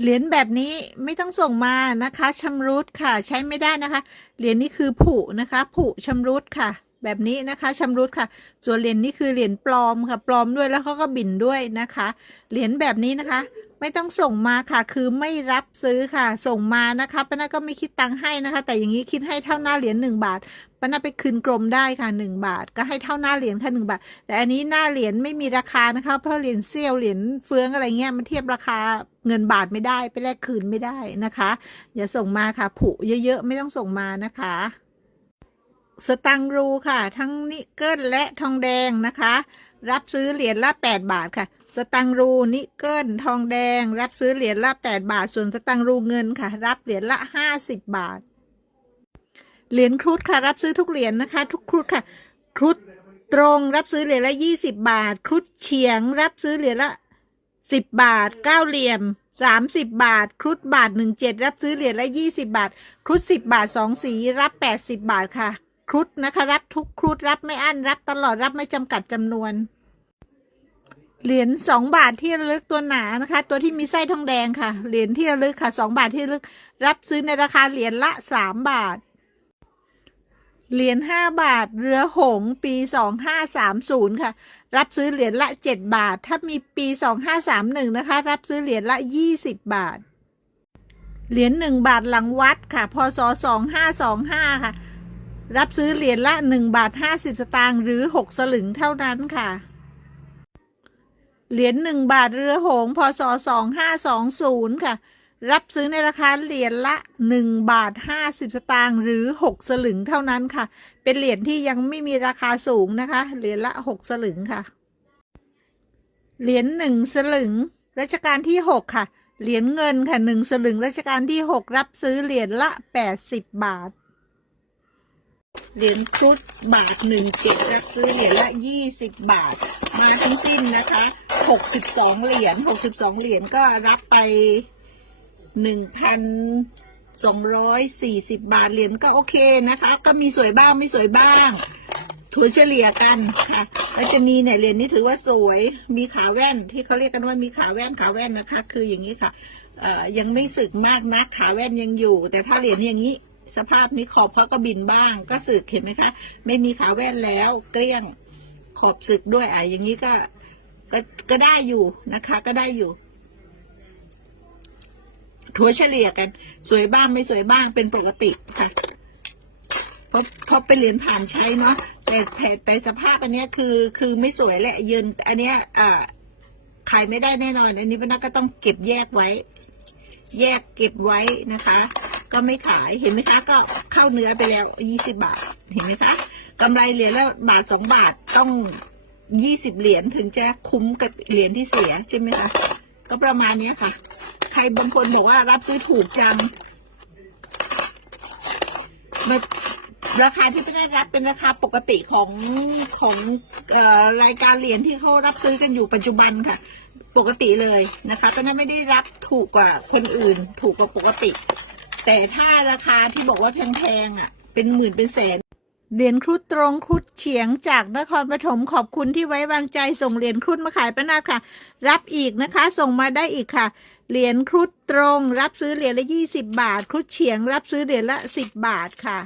เหรียญแบบนี้ไม่ต้องส่งมานะคะชำรุดค่ะใช้ไม่ได้นะคะ เหรียญนี้คือผุนะคะ ผุชำรุดค่ะ แบบนี้นะคะชำรุดค่ะ ส่วนเหรียญนี้คือเหรียญปลอมค่ะ ปลอมด้วยแล้วเขาก็บิ่นด้วยนะคะ เหรียญแบบนี้นะคะ ไม่ต้องส่งมาค่ะ คือไม่รับซื้อค่ะ ส่งมานะคะป้านาก็ไม่คิดตังค์ให้นะคะ แต่อย่างนี้คิดให้เท่าหน้าเหรียญหนึ่งบาทป้านาไปคืนกรมได้ค่ะหนึ่งบาท ก็ให้เท่าหน้าเหรียญค่ะหนึ่งบาท แต่อันนี้หน้าเหรียญไม่มีราคานะคะ เพราะเหรียญเซี่ยวเหรียญเฟืองอะไรเงี้ยมันเทียบราคาเงินบาทไม่ได้ไปแลกคืนไม่ได้นะคะ อย่าส่งมาค่ะ ผุเยอะๆไม่ต้องส่งมานะคะสตังรูค่ะ ทั้งนิกเกิลและทองแดงนะคะ รับซื้อเหรียญละ 8 บาทค่ะ สตังรูนิกเกิลทองแดง รับซื้อเหรียญละ 8 บาท ส่วนสตังรูเงินค่ะ รับเหรียญละ 50 บาท เหรียญครุฑค่ะ รับซื้อทุกเหรียญนะคะ ทุกครุฑค่ะครุฑตรงรับซื้อเหรียญละ 20 บาท ครุฑเฉียง รับซื้อเหรียญละ 10 บาทเก้าเหลี่ยม 30 บาท ครุฑบาท 17 รับซื้อเหรียญละ 20 บาท ครุฑ10 บาท 2 สีรับ 80 บาทค่ะ ครุฑนะคะ รับทุกครุฑรับไม่อั้นรับตลอดรับไม่จำกัดจำนวน เหรียญ2บาทที่ระลึกตัวหนานะคะ ตัวที่มีไส้ทองแดงค่ะ เหรียญที่ระลึกค่ะ2บาทที่ระลึก รับซื้อในราคาเหรียญละ3บาท เหรียญ5บาท เรือหงปีส์ปี2530ค่ะ รับซื้อเหรียญละ7บาท ถ้ามีปี2531นะคะ รับซื้อเหรียญละ20บบาท เหรียญ1บาทหลังวัดค่ะพศ2525ค่ะ รับซื้อเหรียญละ1บาท50สตางค์หรือ6สลึงเท่านั้นค่ะ เหรียญ1บาทเรือหงพศส์พศ2520ค่ะ รับซื้อในราคาเหรียญละ1บาท50สตางค์หรือ6สลึงเท่านั้นค่ะ เป็นเหรียญที่ยังไม่มีราคาสูงนะคะ เหรียญละ6สลึงค่ะ เหรียญ1สลึงรัชกาลที่6ค่ะ เหรียญเงินค่ะ1สลึงรัชกาลที่6รับซื้อเหรียญละ80บาท เหรียญครุฑบาทหนึ่งเจ็ดรับซื้อเหรียญละยี่สิบบาท มาทั้งสิ้นนะคะหกสิบสองเหรียญหกสิบสองเหรียญก็รับไปหนึ่งพันสองร้อยสี่สิบบาทเหรียญก็โอเคนะคะ ก็มีสวยบ้างไม่สวยบ้างถัวเฉลี่ยกันค่ะแล้วจะมีเนี่ยเหรียญนี้ถือว่าสวยมีขาแว่นที่เขาเรียกกันว่ามีขาแว่นขาแว่นนะคะ คืออย่างนี้ค่ะยังไม่สึกมากนักขาแว่นยังอยู่ แต่ถ้าเหรียญอย่างนี้ สภาพนี้ขอบเขาก็บินบ้าง ก็สึกเห็นไหมคะ ไม่มีขาแว่นแล้วเกลี้ยงขอบสึกด้วยอะอย่างนี้ก็ก็ก็ได้อยู่นะคะ ก็ได้อยู่ถัวเฉลี่ยกัน สวยบ้างไม่สวยบ้างเป็นปกติค่ะเพราะเพราะเป็นเหรียญผ่านใช้เนาะแต่แต่แต่สภาพอันเนี้ยคือคือไม่สวยแหละยืนอันเนี้ยอ่าขายไม่ได้แน่นอน อันนี้พนักก็ต้องเก็บแยกไว้ แยกเก็บไว้นะคะ ก็ไม่ขายเห็นไหมคะ ก็เข้าเนื้อไปแล้วยี่สิบาทเห็นไหมคะกำไรเหรียญละบาทสองบาทต้องยี่สิบเหรียญถึงจะคุ้มกับเหรียญที่เสียใช่ไหมคะก็ประมาณเนี้ยค่ะ ใครบางคนบอกว่ารับซื้อถูกจังมันราคาที่ไม่ได้รับเป็นราคาปกติของของออรายการเหรียญที่เขารับซื้อกันอยู่ปัจจุบันค่ะ ปกติเลยนะคะตอนนั้นไม่ได้รับถูกกว่าคนอื่น ถูกกว่าปกติ แต่ถ้าราคาที่บอกว่าแพงๆอะ เป็นหมื่นเป็นแสนเหรียญครุฑตรงครุฑเฉียงจากนครปฐมขอบคุณที่ไว้วางใจส่งเหรียญครุฑมาขายป้านาคค่ะ รับอีกนะคะ ส่งมาได้อีกค่ะ เหรียญครุฑตรง รับซื้อเหรียญละยี่สิบบาท ครุฑเฉียง รับซื้อเหรียญละสิบบาทค่ะ